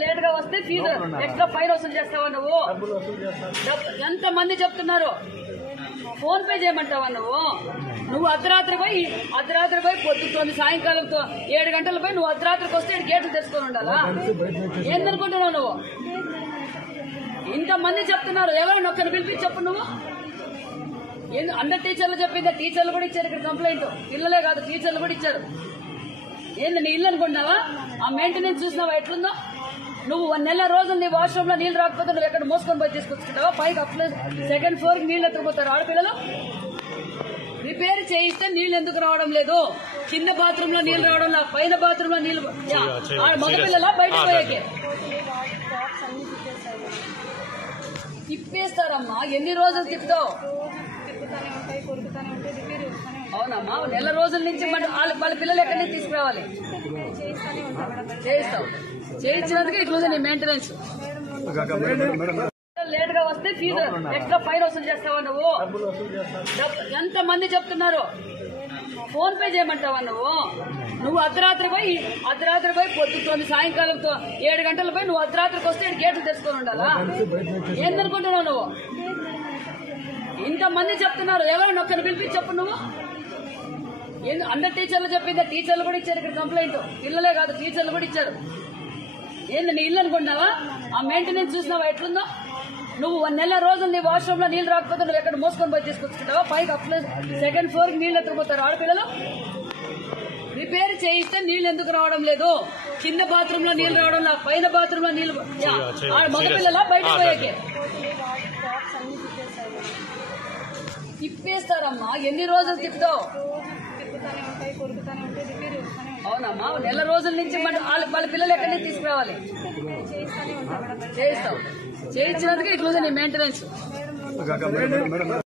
Late గా వస్తే fee extra fine వసూలు చేస్తావా నువ్వు? ఎంత మంది చెప్తున్నారు? ఫోన్ పే చేయమంటావా నువ్వు అర్ధరాత్రి పోయి పొద్దుతోంది సాయంకాలంతో 7 గంటల పోయి నువ్వు అర్ధరాత్రికి వస్తే గేట్లు తెచ్చుకొని ఉండాలా? ఏందనుకుంటున్నావు నువ్వు? ఇంతమంది చెప్తున్నారు, ఎవరైనా ఒక్కరిని పిలిపించి చెప్పు నువ్వు. అందరు టీచర్లు చెప్పిందా? టీచర్లు కూడా ఇచ్చారు ఇక్కడ కంప్లైంట్. పిల్లలే కాదు, టీచర్లు కూడా ఇచ్చారు. ఏంది నీ ఇల్లు అనుకుంటున్నావా? ఆ మెయింటెనెన్స్ చూసినావా ఎట్లుందో? నువ్వు 1 నెల రోజులు నీ వాష్రూమ్ లో నీళ్లు రాకపోతే నువ్వు ఎక్కడ మోసుకొని పోయి తీసుకొచ్చుకుంటావా? పైకి అప్లై 2nd ఫ్లోర్ కి నీళ్లు ఎత్తుకుపోతారు ఆడపిల్లలు. రిపేర్ చేయిస్తే నీళ్లు ఎందుకు రావడం లేదు? కింద బాత్రూమ్ లో నీళ్లు రావడం, పైన బాత్రూమ్ లో నీళ్లు మగపిల్లల బయట పోయాకే తిప్పేస్తారమ్మా. ఎన్ని రోజులు తిప్పుతావు? అవునమ్మా, 1 నెల రోజుల నుంచి వాళ్ళ పిల్లలు ఎక్కడి నుంచి తీసుకురావాలి? చేయిస్తావు. చేయించినందుకు ఇట్లా నీ మెయింటెనెన్స్. లేట్ గా వస్తే ఫీజు ఎక్స్ట్రా ఫైన్ వసూలు చేస్తావా నువ్వు? ఎంత మంది చెప్తున్నారు? ఫోన్ పే చేయమంటావా నువ్వు అర్ధరాత్రి పోయి పొద్దుతోంది సాయంకాలంతో 7 గంటల పోయి నువ్వు అర్ధరాత్రికి వస్తే గేట్లు తెచ్చుకొని ఉండాలా? ఏందనుకుంటున్నావు నువ్వు? ఇంతమంది చెప్తున్నారు, ఎవరైనా ఒక్కరిని పిలిపించి చెప్పు నువ్వు. అందరు టీచర్లు చెప్పిందా? టీచర్లు కూడా ఇచ్చారు ఇక్కడ కంప్లైంట్. పిల్లలే కాదు, టీచర్లు కూడా ఇచ్చారు. ఏంది నీ ఇల్లు అనుకుంటున్నావా? ఆ మెయింటెనెన్స్ చూసినావా ఎట్లుందో? నువ్వు 1 నెల రోజులు నీ వాష్రూమ్ లో నీళ్లు రాకపోతే నువ్వు ఎక్కడ మోసుకొని పోయి తీసుకొచ్చుకుంటావా? పైకి అప్లై 2nd ఫ్లోర్ కి నీళ్లు ఎత్తుకుపోతారు ఆడపిల్లలు. రిపేర్ చేయిస్తే నీళ్లు ఎందుకు రావడం లేదు? కింద బాత్రూమ్ లో నీళ్లు రావడం, పైన బాత్రూమ్ లో నీళ్లు మగపిల్లల బయట పోయాకే తిప్పేస్తారమ్మా. ఎన్ని రోజులు తిప్పుతావు? అవునమ్మా, 1 నెల రోజుల నుంచి వాళ్ళ పిల్లలు ఎక్కడి నుంచి తీసుకురావాలి? చేయిస్తావు. చేయించినందుకు ఇట్లా నీ మెయింటెనెన్స్.